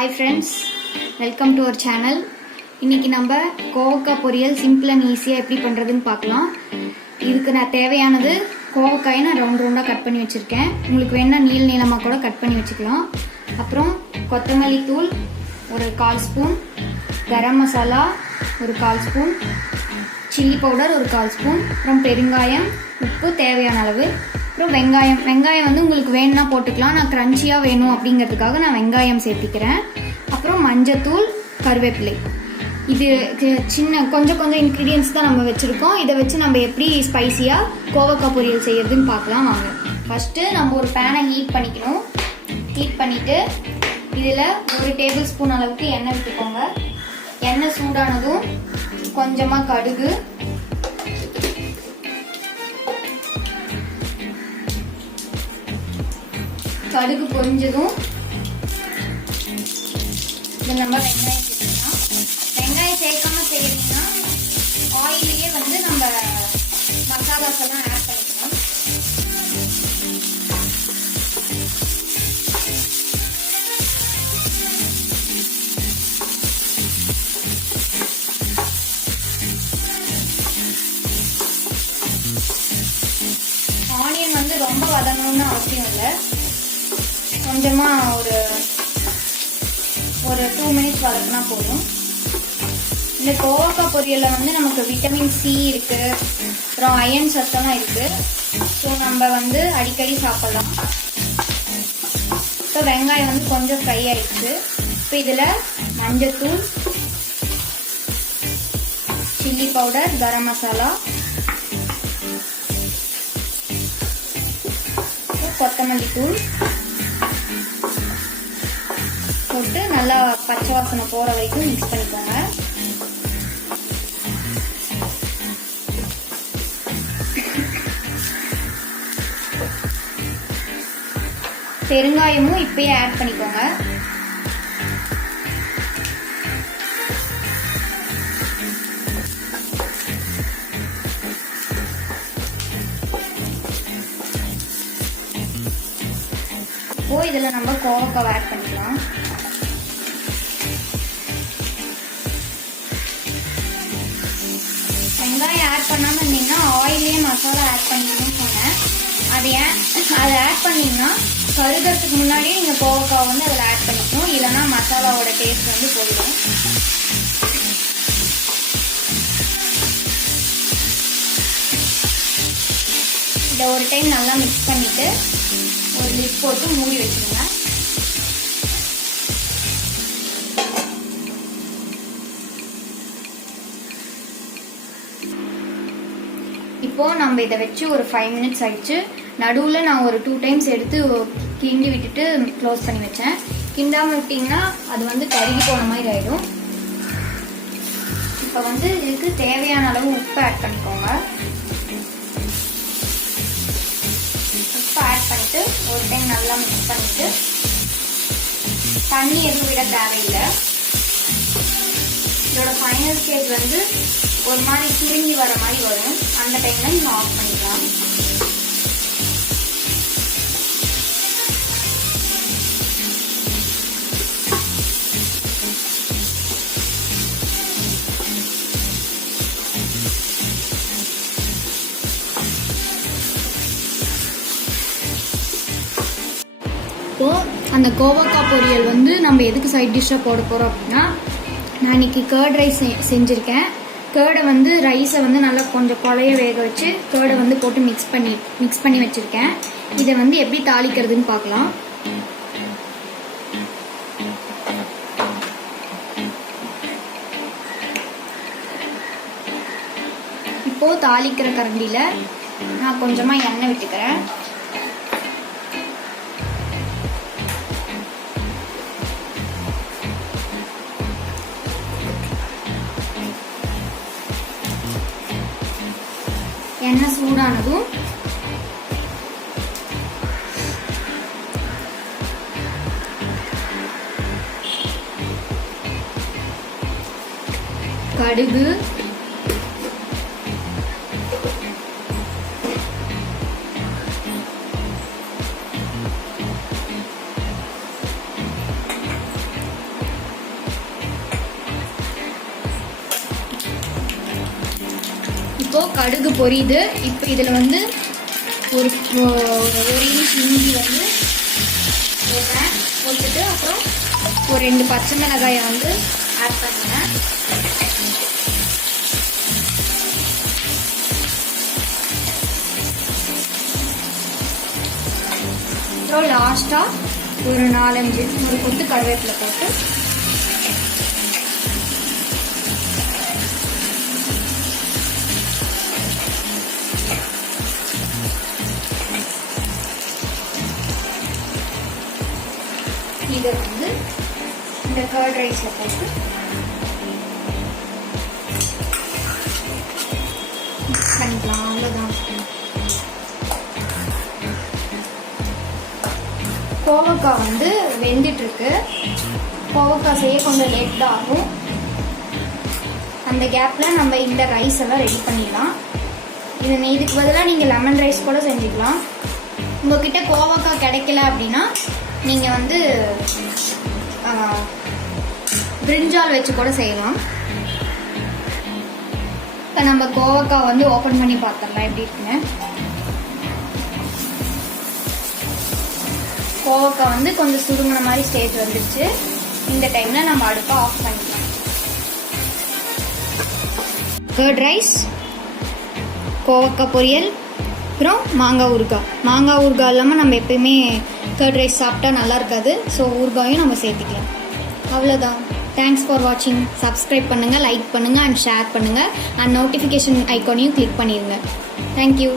Hi friends, welcome to our channel. இன்னைக்கு நம்ம கோவக்காய் பொரியல் சிம்பிள் அண்ட் ஈஸியாக எப்படி பண்ணுறதுன்னு பார்க்கலாம். இதுக்கு நான் தேவையானது கோவக்காயை நான் ரவுண்டாக கட் பண்ணி வச்சுருக்கேன். உங்களுக்கு வேணால் நீளமாக கூட கட் பண்ணி வச்சுக்கலாம். அப்புறம் கொத்தமல்லி தூள் ஒரு 1/4 ஸ்பூன், கரம் மசாலா ஒரு 1/4 ஸ்பூன், சில்லி பவுடர் ஒரு 1/4 ஸ்பூன், அப்புறம் பெருங்காயம், உப்பு தேவையான அளவு, அப்புறம் வெங்காயம் வந்து உங்களுக்கு வேணும்னா போட்டுக்கலாம். நான் க்ரன்ச்சியாக வேணும் அப்படிங்கிறதுக்காக நான் வெங்காயம் சேர்த்திக்கிறேன். அப்புறம் மஞ்சத்தூள், கருவேப்பிலை. இது கொஞ்சம் இன்க்ரீடியன்ஸ் தான் நம்ம வச்சுருக்கோம். இதை வச்சு நம்ம எப்படி ஸ்பைசியாக கோவக்காய் பொரியல் செய்யறதுன்னு பார்க்கலாம் வாங்க. ஃபஸ்ட்டு நம்ம ஒரு பேனை ஹீட் பண்ணிக்கணும். ஹீட் பண்ணிவிட்டு இதில் 1 டேபிள் ஸ்பூன் அளவுக்கு எண்ணெய் விட்டுக்கோங்க. எண்ணெய் சூடானதும் கொஞ்சமாக கடுகு, கடுகு பொரிஞ்சதும் இதில் நம்ம வெங்காயம் சேர்த்துக்கலாம். வெங்காயம் சேர்க்காம செய்யறீங்கன்னா ஆயிலையே வந்து நம்ம மசாலாஸ் எல்லாம் ஆட் பண்ணிக்கலாம். ஆனியன் வந்து ரொம்ப வதங்கணும்னு அவசியம் இல்லை. கொஞ்சமாக ஒரு 2 மினிட்ஸ் வதக்கினா போதும். இந்த கோவக்காய் பொரியலில் வந்து நமக்கு விட்டமின் சி இருக்குது, அப்புறம் அயன் சத்தெல்லாம் இருக்குது. ஸோ நம்ம வந்து அடிக்கடி சாப்பிட்லாம். இப்போ வெங்காயம் வந்து கொஞ்சம் ஃப்ரை ஆயிடுச்சு. இப்போ இதில் மஞ்சத்தூள், சில்லி பவுடர், கரம் மசாலா, கொத்தமல்லி தூள் போட்டு நல்லா பச்சை வாசனை போற வரைக்கும் மிக்ஸ் பண்ணிக்கோங்க. பெருங்காயமும் இப்பயே ஆட் பண்ணிக்கோங்க. இப்போ இதில் நம்ம கோவக்காய் ஆட் பண்ணிக்கலாம். வெங்காயம் ஆட் பண்ணாமல் இருந்தீங்கன்னா ஆயிலே மசாலா ஆட் பண்ணிக்கணும்னு சொன்னேன். அதை ஆட் பண்ணிங்கன்னா கருகிறதுக்கு முன்னாடியே நீங்கள் கோவக்காய் வந்து அதில் ஆட் பண்ணிக்கணும். இல்லைன்னா மசாலாவோட டேஸ்ட் வந்து போயிடும். இதை ஒரு டைம் நல்லா மிக்ஸ் பண்ணிவிட்டு ஒரு லிட் போட்டு மூடி வச்சுருங்க. இப்போது நம்ம இதை வச்சு ஒரு 5 மினிட்ஸ் ஆயிடுச்சு. நடுவில் நான் ஒரு 2 டைம்ஸ் எடுத்து கிண்டி விட்டுட்டு க்ளோஸ் பண்ணி வச்சேன். கிண்டாமல் விட்டிங்கன்னா அது வந்து கருகி போன மாதிரி ஆகிடும். இப்போ வந்து இதுக்கு தேவையான அளவு உப்பு ஆட் பண்ணிக்கோங்க. உப்பு ஆட் பண்ணிவிட்டு ஒரு டைம் நல்லா மிக்ஸ் பண்ணிவிட்டு தண்ணி எதுவும் விட தேவையில்லை. இதோட ஃபைனல் ஸ்டேஜ் வந்து ஒரு மாதிரி சுருங்கி வர மாதிரி வரும். அந்த டைம்ல நீங்கள் ஆஃப் பண்ணிக்கலாம். இப்போ அந்த கோவக்காய் பொரியல் வந்து நம்ம எதுக்கு சைட் டிஷ்ஷாக போட போகிறோம் அப்படின்னா, நான் இன்னைக்கு கர்ட் ரைஸ் செஞ்சுருக்கேன். கேர்டை வந்து ரைஸை வந்து நல்லா கொஞ்சம் குழைய வேக வச்சு கேர்டை வந்து போட்டு மிக்ஸ் பண்ணி வச்சுருக்கேன். இதை வந்து எப்படி தாளிக்கிறதுன்னு பார்க்கலாம். இப்போது தாளிக்கிற கரண்டியில் நான் கொஞ்சமாக எண்ணெய் விட்டுக்கிறேன். எண்ணெய் சூடானதும் கடுகு, இப்போது கடுகு பொரியுது. இப்போ இதில் வந்து ஒரு இன்ச் இஞ்சி வந்து போடுறேன். போட்டுட்டு அப்புறம் ஒரு 2 பச்சை மிளகாயை வந்து ஆட் பண்ணுறேன். அப்புறம் லாஸ்ட்டாக ஒரு 4-5 ஒரு கொத்து கருவேப்பிலை போட்டு இதை வந்து இந்த கர்ட் ரைஸில் போட்டு மிக்ஸ் பண்ணிக்கலாம். அவ்வளோதான். கோவக்காய் வந்து வெந்துட்டுருக்கு. கோவக்காய் செய்ய கொஞ்சம் லேட் தான் ஆகும். அந்த கேப்பில் நம்ம இந்த ரைஸ் எல்லாம் ரெடி பண்ணிடலாம். இதுக்கு பதிலாக நீங்கள் லெமன் ரைஸ் கூட செஞ்சுக்கலாம். உங்கள்கிட்ட கோவக்காய் கிடைக்கல அப்படின்னா நீங்கள் வந்து பிரிஞ்சால் வச்சு கூட செய்யலாம். இப்போ நம்ம கோவக்காய் வந்து ஓப்பன் பண்ணி பார்த்துடலாம் எப்படி இருக்குன்னு. கோவக்காய் வந்து கொஞ்சம் சுருங்கின மாதிரி ஸ்டேஜ் வந்துடுச்சு. இந்த டைமில் நம்ம அடுப்பை ஆஃப் பண்ணிக்கலாம். கர்ட் ரைஸ், கோவக்காய் பொரியல், அப்புறம் மாங்காய் ஊறுகாய் இல்லாமல் நம்ம எப்பயுமே கர்ட் ரைஸ் சாப்பிட்டா நல்லா இருக்காது. ஸோ ஊறுகாயும் நம்ம சேர்த்துக்கலாம். அவ்வளோதான். தேங்க்ஸ் ஃபார் வாட்சிங். சப்ஸ்கிரைப் பண்ணுங்கள், லைக் பண்ணுங்கள் அண்ட் ஷேர் பண்ணுங்கள். அண்ட் நோட்டிஃபிகேஷன் ஐக்கானையும் கிளிக் பண்ணிடுங்க. தேங்க்யூ.